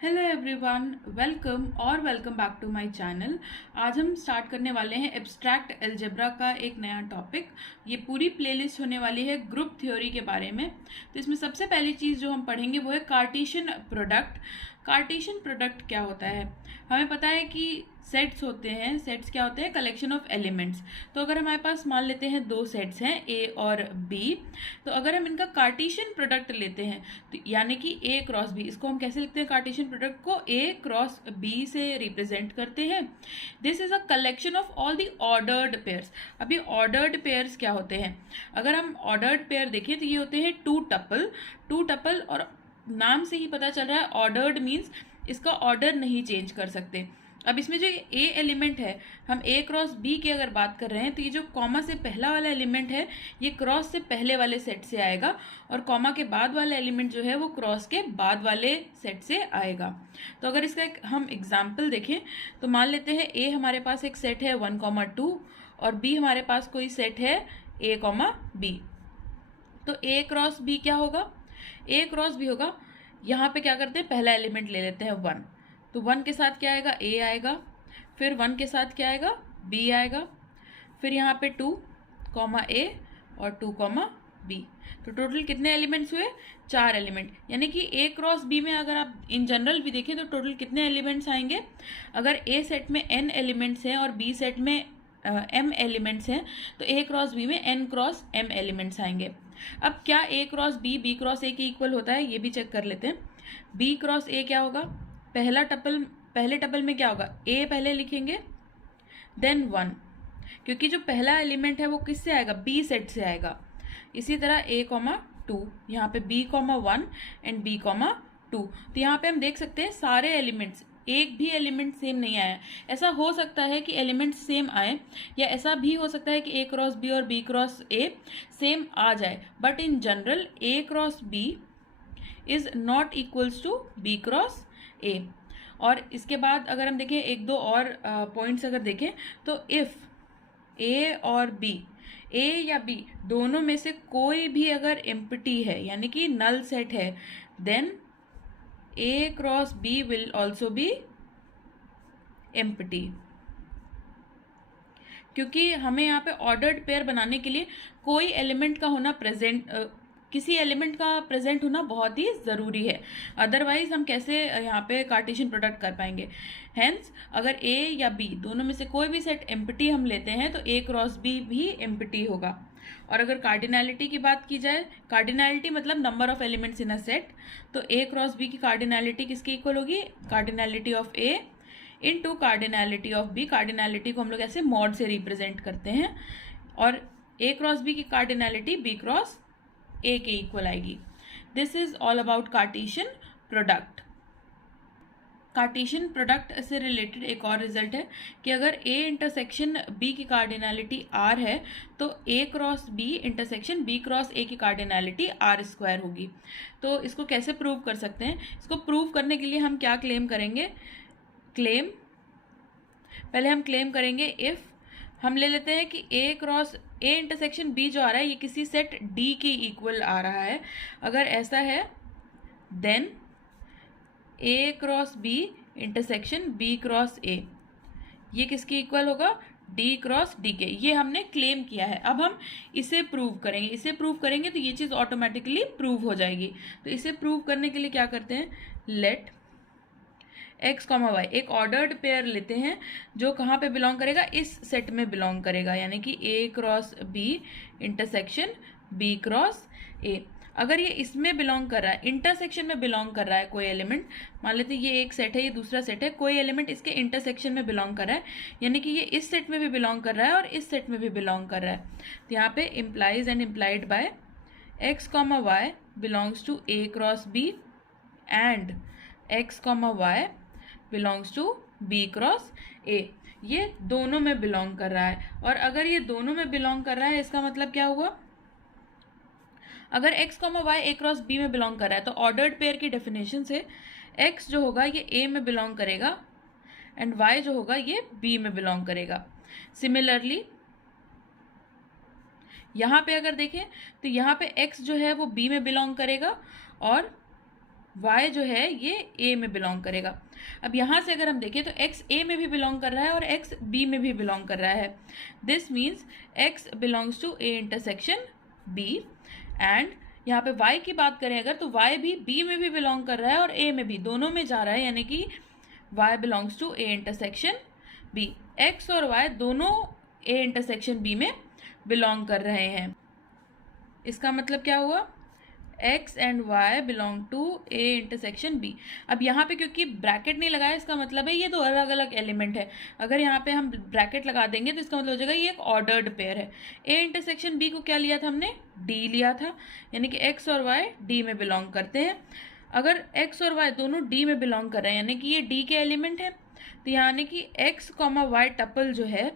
Hello everyone, welcome back to my channel. आज हम start करने वाले हैं एब्स्ट्रैक्ट अलजेब्रा का एक नया टॉपिक। ये पूरी प्लेलिस्ट होने वाली है ग्रुप थ्योरी के बारे में। तो इसमें सबसे पहली चीज़ जो हम पढ़ेंगे वो है कार्टेशियन प्रोडक्ट। कार्टेशियन प्रोडक्ट क्या होता है? हमें पता है कि सेट्स होते हैं। सेट्स क्या होते हैं? Collection of elements. तो अगर हमारे पास मान लेते हैं दो सेट्स हैं ए और बी, तो अगर हम इनका कार्टेशियन प्रोडक्ट लेते हैं तो यानी कि ए क्रॉस बी, इसको हम कैसे लिखते हैं? कार्टेशियन प्रोडक्ट को ए क्रॉस बी से रिप्रेजेंट करते हैं। This is a collection of all the ordered pairs. अभी ऑर्डर्ड पेयर्स क्या होते हैं? अगर हम ऑर्डर्ड पेयर देखें तो ये होते हैं टू टपल, और नाम से ही पता चल रहा है ऑर्डर्ड मीन्स इसका ऑर्डर नहीं चेंज कर सकते। अब इसमें जो ए एलिमेंट है, हम ए क्रॉस बी की अगर बात कर रहे हैं तो ये जो कॉमा से पहला वाला एलिमेंट है ये क्रॉस से पहले वाले सेट से आएगा, और कॉमा के बाद वाला एलिमेंट जो है वो क्रॉस के बाद वाले सेट से आएगा। तो अगर इसका एक हम एग्जाम्पल देखें तो मान लेते हैं ए हमारे पास एक सेट है 1,2 और बी हमारे पास कोई सेट है ए, बी। तो ए क्रॉस बी क्या होगा? ए क्रॉस बी होगा, यहाँ पे क्या करते हैं, पहला एलिमेंट ले लेते हैं 1, तो 1 के साथ क्या आएगा? ए आएगा। फिर 1 के साथ क्या आएगा? बी आएगा। फिर यहाँ पे 2 कॉमा ए और 2 कॉमा बी। तो टोटल कितने एलिमेंट्स हुए? 4 एलिमेंट। यानी कि ए क्रॉस बी में अगर आप इन जनरल भी देखें तो टोटल कितने एलिमेंट्स आएंगे? अगर ए सेट में n एलिमेंट्स हैं और बी सेट में m एलिमेंट्स हैं तो ए क्रॉस बी में n क्रॉस m एलिमेंट्स आएंगे। अब क्या ए क्रॉस बी क्रॉस ए के इक्वल होता है? ये भी चेक कर लेते हैं। बी क्रॉस ए क्या होगा? पहले टपल में क्या होगा? ए पहले लिखेंगे देन 1, क्योंकि जो पहला एलिमेंट है वो किससे आएगा? बी सेट से आएगा। इसी तरह A,2, यहाँ पे B,1 एंड B,2। तो यहाँ पे हम देख सकते हैं सारे एलिमेंट्स, एक भी एलिमेंट सेम नहीं आया। ऐसा हो सकता है कि एलिमेंट्स सेम आए, या ऐसा भी हो सकता है कि A क्रॉस B और B क्रॉस A सेम आ जाए, but in general A cross B is not equals to B cross A। और इसके बाद अगर हम देखें एक दो और पॉइंट्स अगर देखें तो इफ़ ए और बी, ए या बी दोनों में से कोई भी अगर एम्प्टी है यानी कि नल सेट है, then A cross B will also be empty. क्योंकि हमें यहाँ पे ऑर्डर्ड पेयर बनाने के लिए कोई एलिमेंट का होना प्रेजेंट, किसी एलिमेंट का प्रेजेंट होना बहुत ही ज़रूरी है। अदरवाइज हम कैसे यहाँ पे कार्टेशियन प्रोडक्ट कर पाएंगे? हेंस अगर ए या बी दोनों में से कोई भी सेट एम्प्टी हम लेते हैं तो ए क्रॉस बी भी एम्प्टी होगा। और अगर कार्डिनैलिटी की बात की जाए, कार्डिनैलिटी मतलब number of elements in a set, तो ए क्रॉस बी की कार्डिनैलिटी किसकी इक्वल होगी? Cardinality of A into cardinality of B. Cardinality को हम लोग ऐसे मॉड से रिप्रेजेंट करते हैं, और ए क्रॉस बी की कार्डिनैलिटी बी क्रॉस ए के इक्वल आएगी। This is all about Cartesian product. Cartesian product से रिलेटेड एक और रिजल्ट है कि अगर ए इंटरसेक्शन बी की कार्डिनैलिटी आर है तो A cross B intersection B cross A की कार्डिनैलिटी आर स्क्वायर होगी। तो इसको कैसे प्रूव कर सकते हैं? इसको प्रूव करने के लिए हम क्या क्लेम करेंगे? पहले हम क्लेम करेंगे इफ हम ले लेते हैं कि A cross A intersection B जो आ रहा है ये किसी सेट डी के इक्वल आ रहा है। अगर ऐसा है then A cross B intersection B cross A ये किसके इक्वल होगा? डी क्रॉस डी के। ये हमने क्लेम किया है। अब हम इसे प्रूव करेंगे तो ये चीज़ ऑटोमेटिकली प्रूव हो जाएगी। तो इसे प्रूव करने के लिए क्या करते हैं? लेट एक्स कॉमा वाई, एक ऑर्डर्ड पेयर लेते हैं जो कहाँ पे बिलोंग करेगा? इस सेट में बिलोंग करेगा, यानी कि A cross B intersection B cross A. अगर ये इसमें बिलोंग कर रहा है, इंटरसेक्शन में बिलोंग कर रहा है कोई एलिमेंट, मान लेते हैं ये एक सेट है, ये दूसरा सेट है, कोई एलिमेंट इसके इंटरसेक्शन में बिलोंग कर रहा है, यानी कि ये इस सेट में भी बिलोंग कर रहा है और इस सेट में भी बिलोंग कर रहा है। तो यहाँ पे implies and implied by X comma Y belongs to A cross B and X comma Y belongs to B cross A. ये दोनों में बिलोंग कर रहा है, और अगर ये दोनों में बिलोंग कर रहा है इसका मतलब क्या हुआ? अगर x कॉमा वाई ए क्रॉस बी में बिलोंग कर रहा है तो ऑर्डर्ड पेयर की डेफिनेशन से x जो होगा ये a में बिलोंग करेगा एंड y जो होगा ये b में बिलोंग करेगा। सिमिलरली यहाँ पे अगर देखें तो यहाँ पे x जो है वो b में बिलोंग करेगा और y जो है ये a में बिलोंग करेगा। अब यहाँ से अगर हम देखें तो x a में भी बिलोंग कर रहा है और x b में भी बिलोंग कर रहा है। This means x belongs to a intersection b। And यहाँ पे y की बात करें अगर तो y भी b में भी बिलोंग कर रहा है और a में भी, दोनों में जा रहा है, यानी कि y belongs to a intersection b। x और y दोनों a इंटरसेक्शन b में बिलोंग कर रहे हैं। इसका मतलब क्या हुआ, x and y belong to a intersection b। अब यहाँ पे क्योंकि ब्रैकेट नहीं लगाया, इसका मतलब है ये दो अलग अलग एलिमेंट है। अगर यहाँ पे हम ब्रैकेट लगा देंगे तो इसका मतलब हो जाएगा ये एक ऑर्डर्ड पेयर है। a इंटरसेक्शन b को क्या लिया था हमने, d लिया था, यानी कि x और y d में बिलोंग करते हैं। अगर x और y दोनों d में बिलोंग कर रहे हैं, यानी कि ये d के एलिमेंट है, तो यानी कि x, y टपल जो है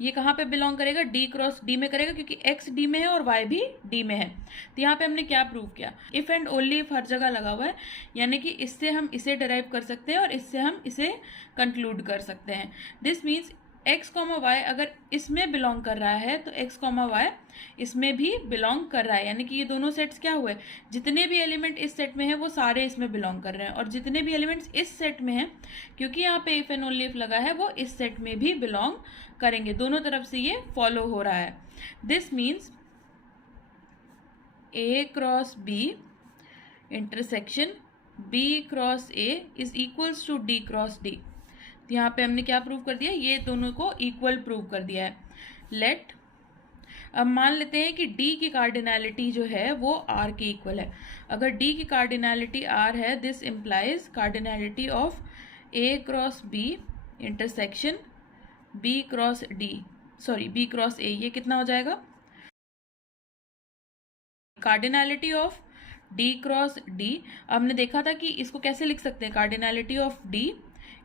ये कहाँ पे बिलोंग करेगा, d क्रॉस d में करेगा, क्योंकि x d में है और y भी d में है। तो यहाँ पे हमने क्या प्रूव किया, इफ एंड ओनली इफ हर जगह लगा हुआ है, यानी कि इससे हम इसे डिराइव कर सकते हैं और इससे हम इसे कंक्लूड कर सकते हैं। दिस मीन्स x, y अगर इसमें बिलोंग कर रहा है तो x, y इसमें भी बिलोंग कर रहा है, यानी कि ये दोनों सेट्स क्या हुए, जितने भी एलिमेंट इस सेट में हैं वो सारे इसमें बिलोंग कर रहे हैं, और जितने भी एलिमेंट्स इस सेट में हैं, क्योंकि यहाँ पे इफ एंड ओनली इफ लगा है, वो इस सेट में भी बिलोंग करेंगे। दोनों तरफ से ये फॉलो हो रहा है। This means a cross b intersection b cross a is equals to d cross d। तो यहाँ पे हमने क्या प्रूव कर दिया, ये दोनों को इक्वल प्रूव कर दिया है। लेट, अब मान लेते हैं कि d की कार्डिनैलिटी जो है वो r के इक्वल है। अगर d की कार्डिनैलिटी r है, this implies cardinality of a cross b intersection b cross a, ये कितना हो जाएगा, cardinality of d cross d। हमने देखा था कि इसको कैसे लिख सकते हैं, cardinality of d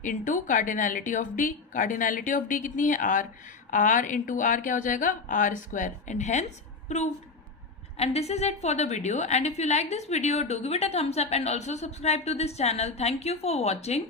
into cardinality of d। Cardinality of d कितनी है, r इंटू r क्या हो जाएगा, r square, and hence proved. And this is it for the video, and if you like this video, do give it a thumbs up and also subscribe to this channel. Thank you for watching.